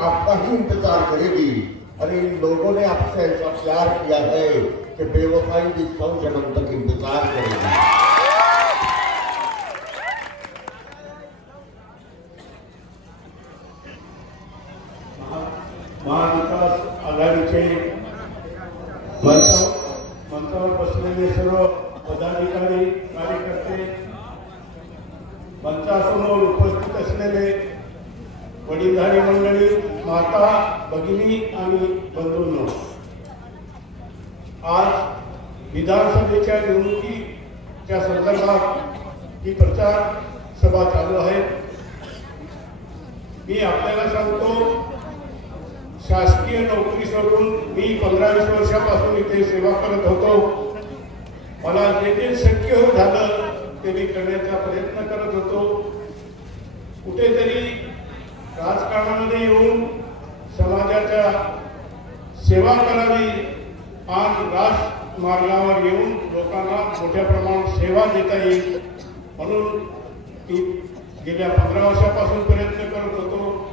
आपका ही इंतज़ार करेगी। अरे इन लोगों ने आपसे ऐसा प्यार किया है कि बेवफाई भी सौ जन्म तक इंतज़ार करेगी। महाविकास आघाडीचे मंचावर बसलेले सर्व पदाधिकारी, कार्यकर्ते, मंचासमोर उपस्थित असलेले वडीलधारी मंडळी माता भगिनी आणि बंधूंनो आज विधानसभेच्या निवडणुकीच्या संदर्भात ही प्रचार सभा चालू आहे. मी आपल्याला सांगतो शासकीय नोकरी सोडून मी पंधरा वीस वर्षापासून इथे सेवा करत होतो. मला जे जे शक्य झालं ते मी करण्याचा प्रयत्न करत होतो. कुठेतरी राजकारणामध्ये येऊन समाजाच्या सेवा करावी आणि राजमार्गावर येऊन लोकांना मोठ्या प्रमाणात सेवा देता येईल म्हणून मी गेल्या पंधरा वर्षापासून प्रयत्न करत होतो.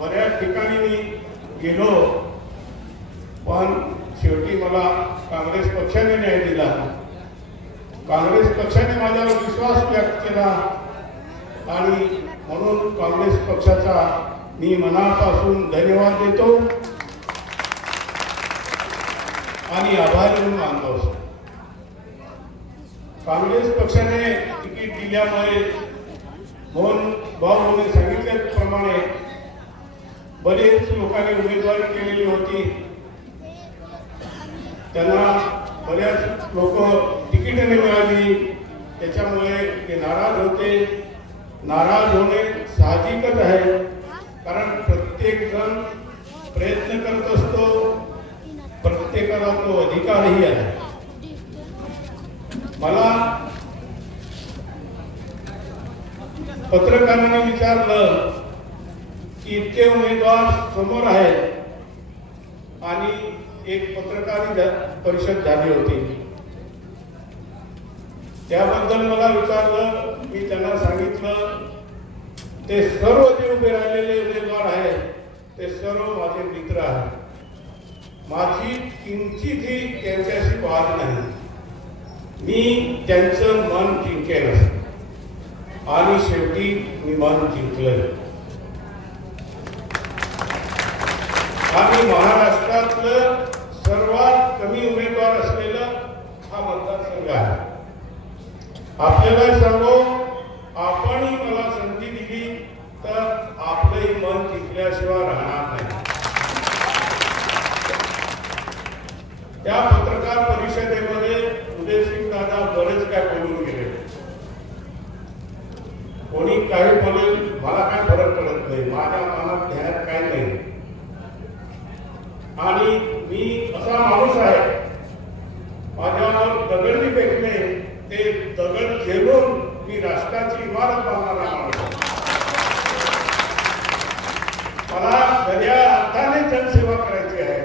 बऱ्याच ठिकाणी मी गेलो पण शेवटी मला काँग्रेस पक्षाने न्याय दिला. काँग्रेस पक्षाने माझ्यावर विश्वास व्यक्त केला आणि म्हणून काँग्रेस पक्षाचा मी मनापासून धन्यवाद देतो. आणि आभारी म्हणून मानतो काँग्रेस पक्षाने तिकीट दिल्यामुळे मोहन भाऊने सांगितल्याप्रमाणे बरेच लोकांनी उमेदवारी केलेली होती. त्यांना बऱ्याच लोक तिकीट मिळाली. त्याच्यामुळे ते नाराज होते. नाराज होणे साहजिकच आहे. कारण प्रत्येक जण प्रयत्न करत असतो प्रत्येकाला तो अधिकारही आहे. मला पत्रकारांनी विचारलं की इतके उमेदवार समोर आहेत आणि एक पत्रकार परिषद झाली होती. त्याबद्दल मला विचारलं मी त्यांना सांगितलं ते सर्व जे उभे राहिलेले उमेदवार आहेत ते सर्व माझे मित्र आहेत. माझी किंचितही त्यांच्याशी वाद नाही. मी त्यांचं मन जिंकेन. आणि शेवटी मी मन जिंकलं आणि महाराष्ट्रातलं सर्वात कमी उमेदवार असलेलं हा मतदारसंघ आहे आपल्याला सांगू आपण मला संधी दिली तर आपलंही मन जिंकल्याशिवाय राहणार नाही. त्या पत्रकार परिषदेमध्ये उदयसिंग दादा बरेच काय बोलून गेले. कोणी काही बोलेल मला काय फरक पडत नाही. माझ्या मनात ध्यानात काय नाही. आणि मी असा माणूस आहे माझ्यावर दगड मी फेकले ते दगड झेलून मी राष्ट्राची इमारत बांधणारा माणूस मला खऱ्या अर्थाने जनसेवा करायची आहे.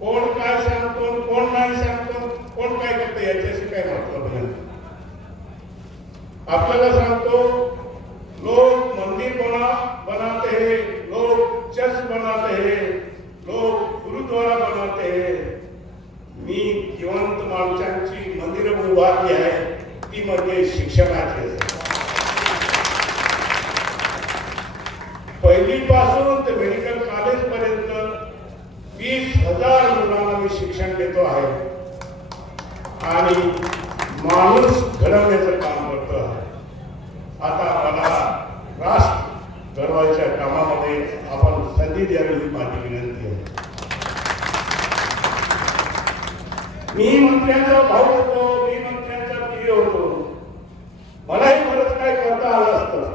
कोण काय सांगतो कोण नाही सांगतो कोण काय करतो याच्याशी काय मतलब नाही. आपल्याला सांगतो लोग मंदिर बना बनाते हैं लोग चर्च बनाते हैं लोग गुरुद्वारा बनाते हैं. मी जिवंत माणसांची मंदिरं उभारली आहे ती म्हणजे शिक्षणाची पहिलीपासून ते मेडिकल कॉलेज पर्यंत वीस हजार मुलांना मी शिक्षण देतो आहे. आणि माणूस घडवण्याचं काम करतो आहे. आता मला राष्ट्र घडवायच्या कामामध्ये आपण संधी द्यावी ही माझी विनंती आहे. मी मंत्र्यांचा भाऊ होतो मी मंत्र्यांचा प्रिय होतो. मलाही परत काय करता आलं असतं?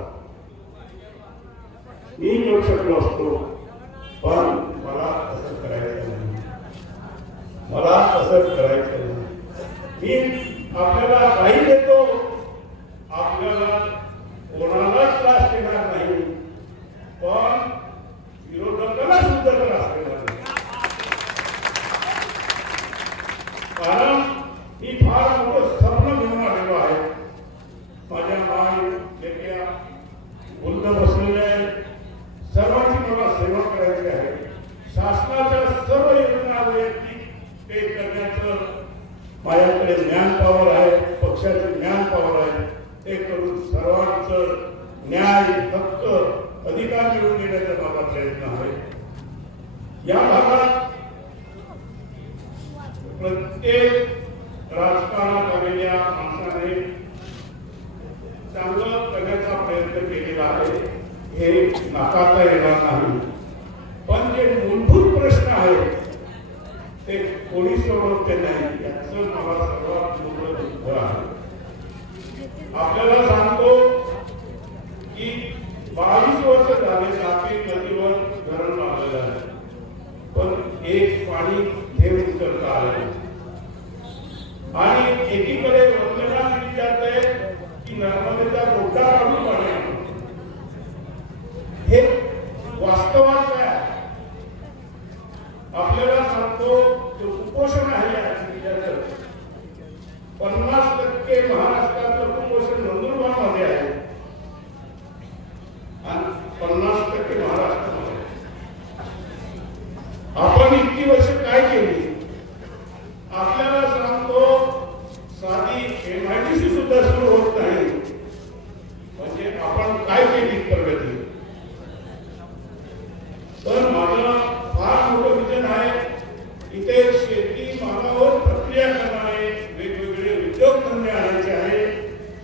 येऊ शकलो असतो. पण मला असं करायचं नाही. मला असं करायचं नाही. मी आपल्याला काही देतो आपल्याला कोणालाच त्रास देणार नाही पण विरोधकाला सुद्धा त्रास देणार नाही कारण मी फार मोठं स्वप्न घेऊन आलेलो आहे माझ्या माय लेक्या वृद्ध बसलेले आहे सर्वांची मला सेवा करायची आहे शासनाच्या सर्व योजना वैयक्तिक ते करण्याचं माझ्याकडे ज्ञान पॉवर आहे पक्षाचे ज्ञान पॉवर आहे. ते करून सर्वांचं न्याय हक्क अधिकार मिळवून देण्याचा माझा प्रयत्न आहे. या भागात प्रत्येक राजकारणात आलेल्या माणसाने चांगलं करण्याचा प्रयत्न केलेला आहे हे नाकारता येणार नाही. पण जे मूलभूत प्रश्न आहेत ते कोणी सोडवते नाही. याचं मला सर्वात मोठं दुःख आहे. आपल्याला सांगतो की बावीस वर्ष झाले तापी नदीवर धरण बांधलेलं आहे. पण एक पाणी थेंब उचलता आलं नाही. आणि एकीकडे वंदना विचारत आहे की नर्मदेचा मोठा काढून पाणी हे वास्तवात काय आहे? आपल्याला सांगतो जे कुपोषण आहे या पन्नास टक्के महाराष्ट्रातलं कुपोषण नंदुरबारमध्ये आहे. आणि पन्नास टक्के महाराष्ट्रामध्ये आपण इतकी वर्ष काय केली? आपल्याला सांगतो साधी एमआयडीसी सुद्धा सुरू होत नाही. म्हणजे आपण काय केली प्रगती तर माझं फार मोठं विजन आहे इथे शेती मालावर प्रक्रिया करणारे वेगवेगळे उद्योगधंदे आणायचे आहे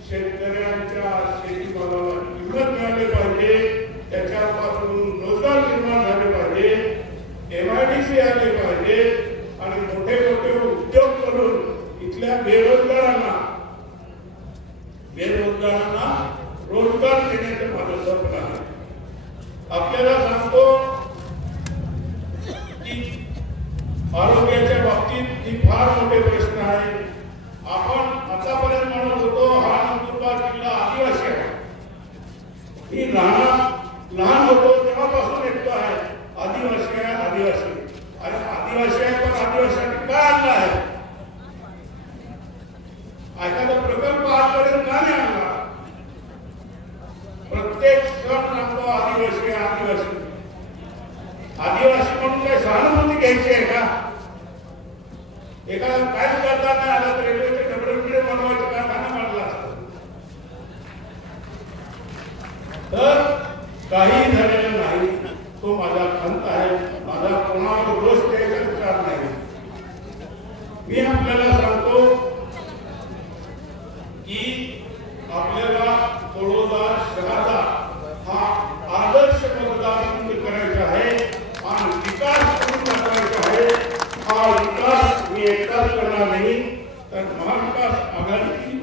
शेतकऱ्यांच्या शेतीमालाला किंमत मिळाली पाहिजे त्याच्यापासून रोजगार निर्माण झाले पाहिजे एमआयडीसी आले पाहिजे आणि मोठे मोठे उद्योग करून इथल्या बेरोजगारांना. बेरोजगारांना रोजगार देण्याचं माझं स्वप्न आहे. आपल्याला सांगतो की आरोग्याच्या बाबतीत ही फार मोठे प्रश्न आहे आपण आतापर्यंत म्हणत होतो हा नंदुरबार जिल्हा आदिवासी आहे. ही लहान लहान होतो तेव्हापासून ऐकतो आहे आदिवासी आहे आदिवासी अरे आदिवासी आहे पण आदिवासीसाठी काय आणलं आहे एखादा प्रकल्प आजपर्यंत का नाही आणला प्रत्येक सण सांगतो आदिवासी आहे, आदिवासी आदिवासी म्हणून काय सहानुभूती घ्यायची आहे का? एखादा काय करता नाही आला तर रेल्वेचे डबल पिढे बनवायचं कारखाना मांडला तर काही झालेलं नाही. तो माझा खंत आहे. माझा कोणावर दोष द्यायचा विचार नाही. मी आपल्याला सांगतो की आपल्याला बडोदा शहराचा हा आदर्श मतदारसंघ करायचा आहे आणि विकास करून दाखवायचा आहे हा विकास मी एकटाच करणार नाही तर महाविकास आघाडीची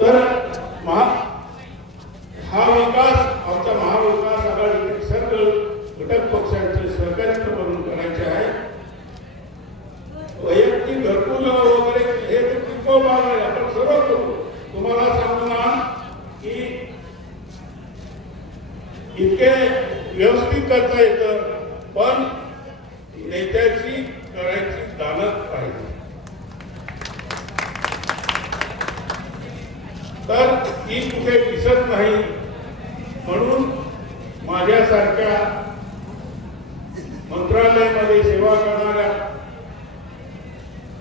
तर महा हा विकास आमच्या महाविकास आघाडीतील सर्व घटक पक्षांचे सहकार्य म्हणून करायचे आहे. वैयक्तिक घरकुल वगैरे हे तर किरकोळ भाग आपण सर्व करू. तुम्हाला सांगू ना की इतके व्यवस्थित करता येतं पण नेत्याची करायची दानत पाहिजे. तर ती कुठे दिसत नाही. म्हणून माझ्यासारख्या मंत्रालयामध्ये सेवा करणाऱ्या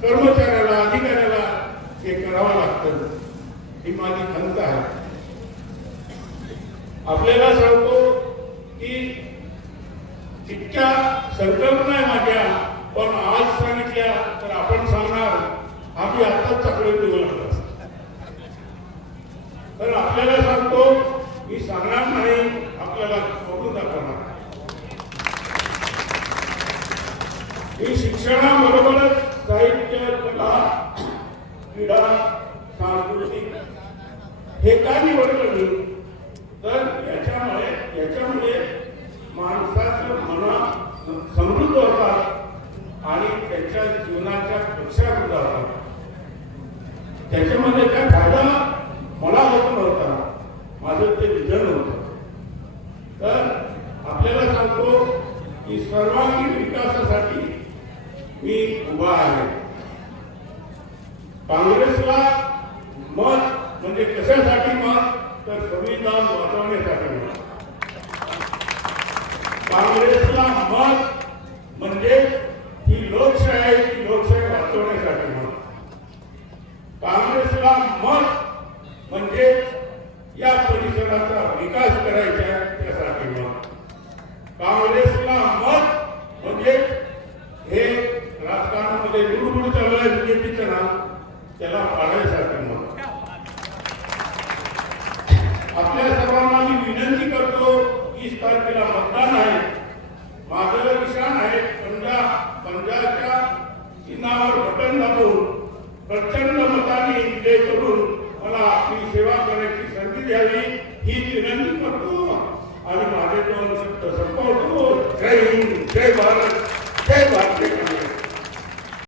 कर्मचाऱ्याला अधिकाऱ्याला ते करावं लागतं. ही माझी खंत आहे. आपल्याला सांगतो की इतक्या संकल्पना आहे माझ्या पण आज सांगितल्या तर आपण सांगणार आम्ही आत्ताच चाकले लागला तर आपल्याला सांगतो मी सांगणार नाही आपल्याला करून दाखवणार ही शिक्षणाबरोबरच साहित्य कला क्रीडा सांस्कृतिक हे का निवडलं मी तर याच्यामुळे याच्यामुळे माणसाचं मन समृद्ध होतात आणि त्याच्या जीवनाच्या कक्षा होतात त्याच्यामध्ये काय फायदा? मला होत नव्हता. माझं ते विजन होतं. तर आपल्याला सांगतो की सर्वांगीण विकासासाठी मी उभा आहे. काँग्रेसला मत म्हणजे कशासाठी मत? तर संविधान वाचवण्यासाठी. काँग्रेसला मत म्हणजे ही लोकशाही आहे ती लोकशाही वाचवण्यासाठी मत काँग्रेसला मत म्हणजे या परिसराचा विकास करायचा आहे त्यासाठी मत काँग्रेसला मत म्हणजे हे राजकारणामध्ये लुडबुड चालू आहे बीजेपीचं नाव. त्याला पाडायसाठी मत आपल्या सर्वांना मी विनंती करतो तीस तारखेला मतदान आहे. माझं निशाण आहे. पंजाब पंजाबच्या चिन्हावर बटन दाबून प्रचंड मताने विजय करून मला आपली सेवा करण्याची संधी द्यावी ही विनंती करतो. आणि माझे दोन शब्द संपवतो. जय हिंद जय भारत जय भारतीय